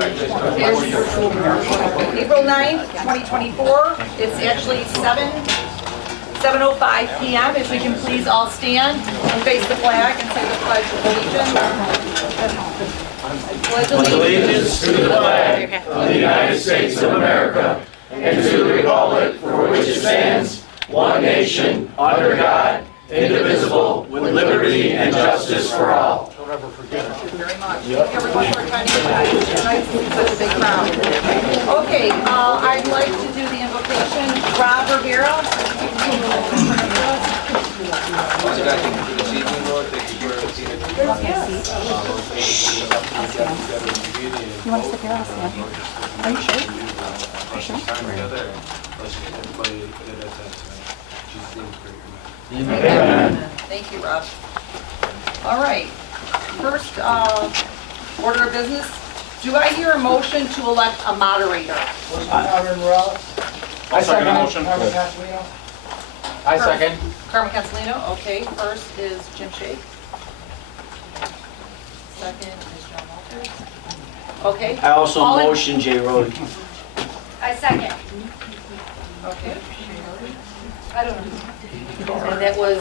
April 9th, 2024. It's actually 7:05 p.m. If we can please all stand and face the flag and say the Pledge of Allegiance. Pledge allegiance to the flag of the United States of America and to the republic for which it stands, one nation, under God, indivisible, with liberty and justice for all. Don't ever forget it. Thank you very much. Thank you everyone for attending tonight. It's nice to see such a big crowd. Okay, I'd like to do the invocation. Rob Rivera. You want to sit here? I'll stand. Are you sure? You sure? Amen. Thank you, Rob. All right. First order of business. Do I hear a motion to elect a moderator? I second the motion. I second. Carmen Castellino. Okay. First is Jim Shake. Second is John Walters. Okay. I also All in- motion Jay Rode. I second. Okay. I don't know. And that was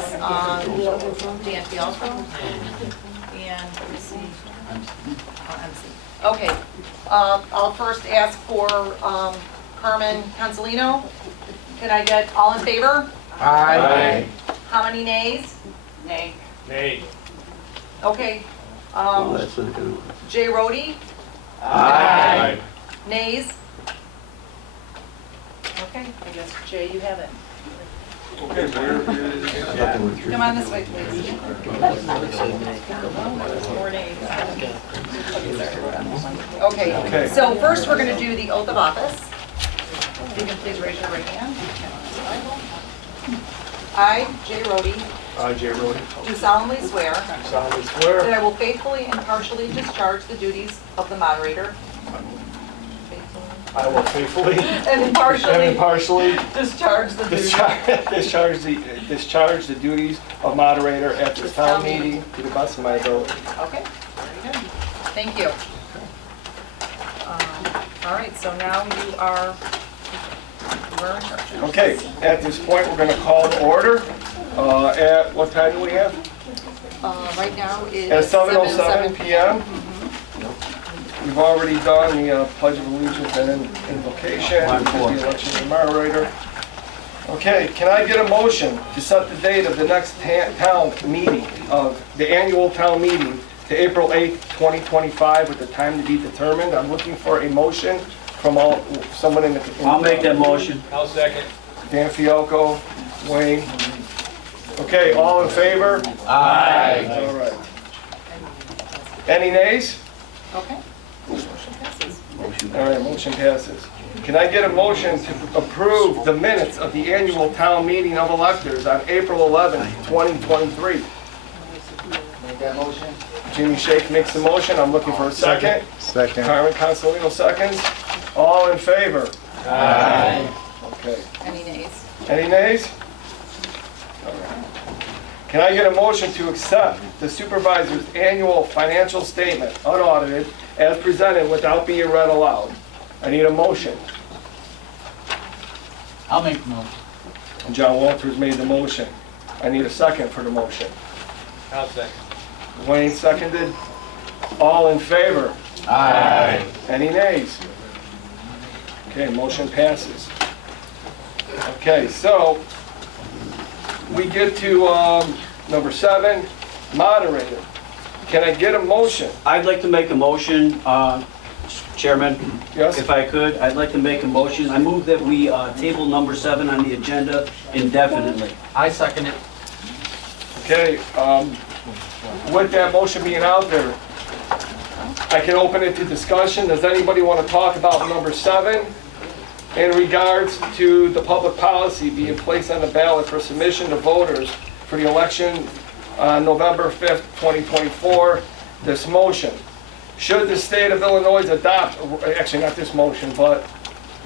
Dan Fialco and MC. Okay. I'll first ask for Carmen Castellino. Can I get all in favor? Aye. How many nays? Nay. Nay. Okay. That's what it is. Jay Rode? Aye. Nays? Okay, I guess Jay, you have it. Come on this way, please. More nays. Okay, so first we're going to do the oath of office. If you can please raise your right hand. I, Jay Rode, I, Jay Rode, do solemnly swear solemnly that swear I will faithfully and impartially discharge the duties of the moderator. I will faithfully And impartially discharge the duties. discharge the duties of moderator at this town meeting to the best of my ability. Okay, very good. Thank you. All right, so now you are in charge. Okay, at this point, we're going to call to order. At what time do we have? Right now At is 7:07 p.m. We've already done the Pledge of Allegiance and invocation, the election of the moderator. Okay, can I get a motion to set the date of the next town meeting, of the annual town meeting, to April 8th, 2025, with the time to be determined? I'm looking for a motion from someone in the... I'll make that motion. I'll second. Dan Fialco, Wayne. Okay, all in favor? Aye. All right. Any nays? Okay. Motion passes. All right, motion passes. Can I get a motion to approve the minutes of the annual town meeting of electors on April 11th, 2023? Make that motion. Jimmy Shake makes the motion. I'm looking for a second. Second. Carmen Castellino seconds. All in favor? Aye. Okay. Any nays? Any nays? All right. Can I get a motion to accept the supervisor's annual financial statement, unaudited, as presented without being read aloud? I need a motion. I'll make the motion. And John Walters made the motion. I need a second for the motion. I'll second. Wayne seconded. All in favor? Aye. Any nays? Okay, motion passes. Okay, so we get to number 7, moderator. Can I get a motion? I'd like to make a motion, Chairman, Yes? if I could. I'd like to make a motion. I move that we table number 7 on the agenda indefinitely. I second it. Okay, with that motion being out there, I can open it to discussion. Does anybody want to talk about number 7 in regards to the public policy being placed on the ballot for submission to voters for the election on November 5th, 2024? This motion. Should the state of Illinois adopt, actually not this motion, but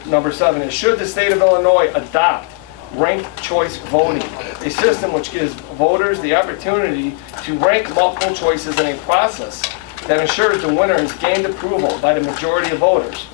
number 7 is, should the state of Illinois adopt ranked choice voting, a system which gives voters the opportunity to rank multiple choices in a process that ensures the winner has gained approval by the majority of voters,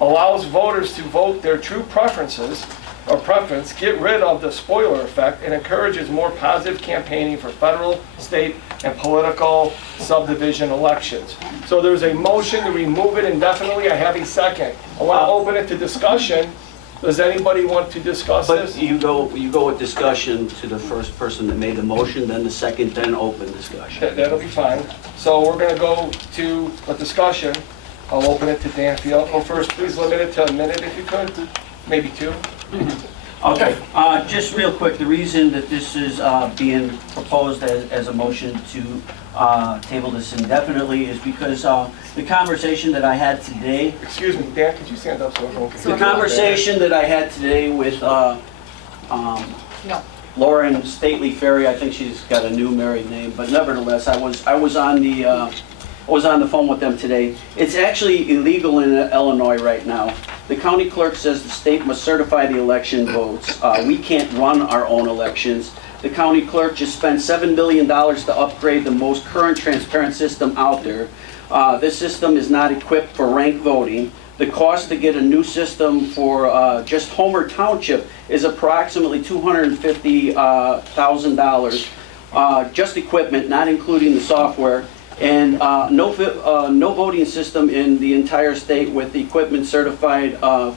allows voters to vote their true preferences or preference, get rid of the spoiler effect, and encourages more positive campaigning for federal, state, and political subdivision elections. So there's a motion to remove it indefinitely. I have a second. I want to open it to discussion. Does anybody want to discuss But this? you go with discussion to the first person that made the motion, then the second, then open discussion. That'll be fine. So we're going to go to a discussion. I'll open it to Dan Fialco first. Please limit it to a minute if you could, maybe 2. Okay, just real quick, the reason that this is being proposed as a motion to table this indefinitely is because the conversation that I had today, Excuse me, Dan, could you stand up so everyone can the conversation that I had today with Lauren Stately Ferry, I think she's got a new married name, but nevertheless, I was on the phone with them today. It's actually illegal in Illinois right now. The county clerk says the state must certify the election votes. We can't run our own elections. The county clerk just spent $7 million to upgrade the most current transparent system out there. This system is not equipped for rank voting. The cost to get a new system for just Homer Township is approximately $250,000. Just equipment, not including the software. And no voting system in the entire state with the equipment certified by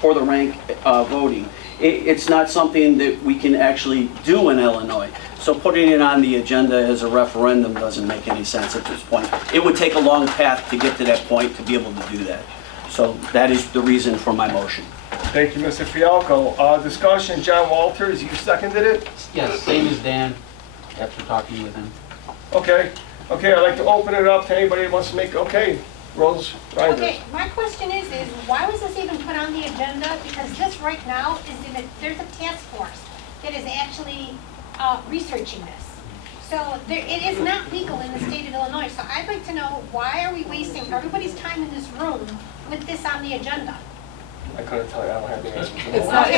for the rank voting. It's not something that we can actually do in Illinois. So putting it on the agenda as a referendum doesn't make any sense at this point. It would take a long path to get to that point to be able to do that. So that is the reason for my motion. Thank you, Mr. Fialco. Discussion, John Walters, you seconded it? Yes, same as Dan, after talking with him. Okay, I'd like to open it up to anybody that wants to make, okay, Rose Reinders. Okay, my question is why was this even put on the agenda? Because this right now there's a task force that is actually researching this. So it is not legal in the state of Illinois. So I'd like to know, why are we wasting everybody's time in this room with this on the agenda? I couldn't tell you, I don't have the answer. It's not a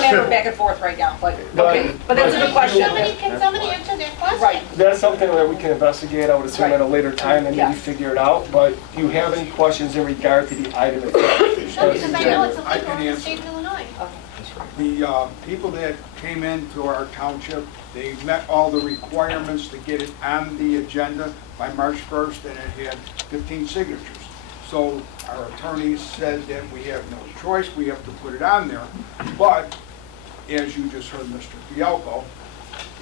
matter of back and forth right now, but, okay, but that's a good question. Can somebody answer that question? Right. That's something that we can investigate, I would assume, at a later time and maybe Yes. figure it out. But do you have any questions in regard to the item itself? No, because I know it's I illegal can in the answer. state of Illinois. The people that came into our township, they met all the requirements to get it on the agenda by March 1st, and it had 15 signatures. So our attorneys said that we have no choice, we have to put it on there. But, as you just heard Mr. Fialco,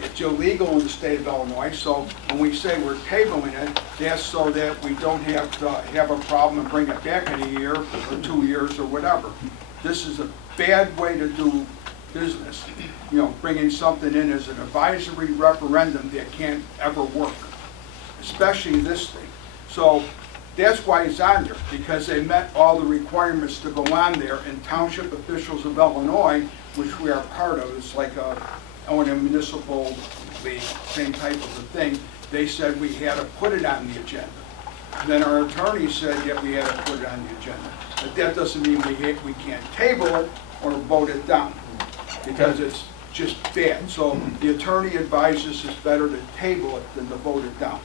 it's illegal in the state of Illinois, so when we say we're tabling it, that's so that we don't have to have a problem and bring it back in a year or 2 years or whatever. This is a bad way to do business, you know, bringing something in as an advisory referendum that can't ever work, especially this thing. So that's why it's on there, because they met all the requirements to go on there, and township officials of Illinois, which we are part of, it's like a municipal league, same type of a thing, they said we had to put it on the agenda. Then our attorney said that we had to put it on the agenda. But that doesn't mean we can't table it or vote it down, because it's just bad. So the attorney advises it's better to table it than to vote it down.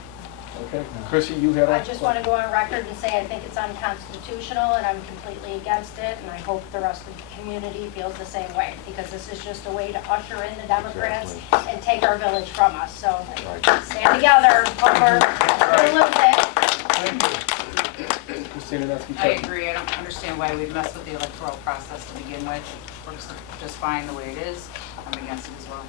Okay, Chrissy, you had a... I just want to go on record and say I think it's unconstitutional and I'm completely against it, and I hope the rest of the community feels the same way, because this is just a way to usher in the Democrats and take our village from us. So stand together, Homer, a little bit. Christina, that's I agree. I don't understand why we'd mess with the electoral process to begin with. Works just fine the way it is. I'm against it as well.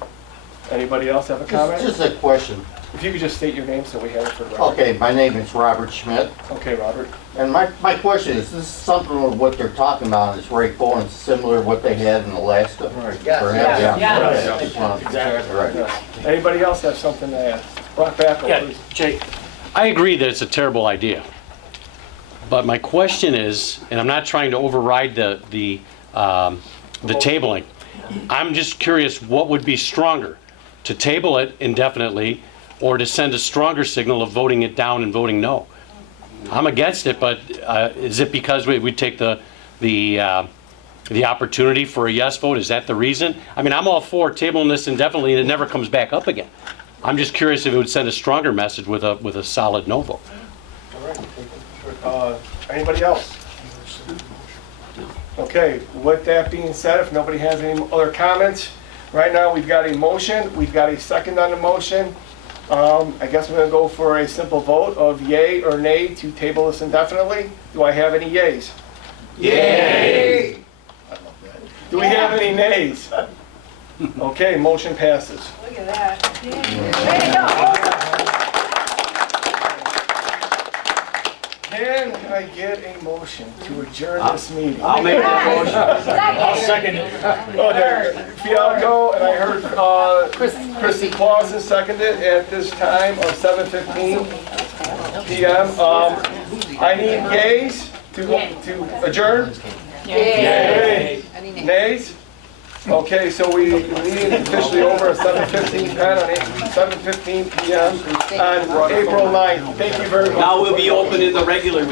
Anybody else have a comment? Just a question. If you could just state your name so we have it for the record. Okay, my name is Robert Schmidt, Okay, Robert. and my question is, this is something of what they're talking about is right going similar to what they had in Alaska? Right. Perhaps, yeah. Right. Just wanted to- Exactly. Right. Yes. Anybody else have something to add? Brock Backel, Yeah, please. Jay, I agree that it's a terrible idea. But my question is, and I'm not trying to override the tabling. I'm just curious, what would be stronger? To table it indefinitely, or to send a stronger signal of voting it down and voting no? I'm against it, but is it because we take the opportunity for a yes vote? Is that the reason? I mean, I'm all for tabling this indefinitely and it never comes back up again. I'm just curious if it would send a stronger message with a solid no vote. All right. Anybody else? Okay, with that being said, if nobody has any other comments, right now we've got a motion, we've got a second on the motion. I guess we're gonna go for a simple vote of yay or nay to table this indefinitely. Do I have any yays? Yay! Do we have any nays? Okay, motion passes. Look at that. There you go. Can I get a motion to adjourn this meeting? I'll make that motion. I'll second it. Oh, there, Fialco, and I heard Chrissy Clausen seconded at this time of 7:15 PM. I need yays to adjourn. Yay. Nays? Okay, so we meeting officially over at 7:15 PM on April 9th. Thank you very much. Now we'll be open in the regular meeting.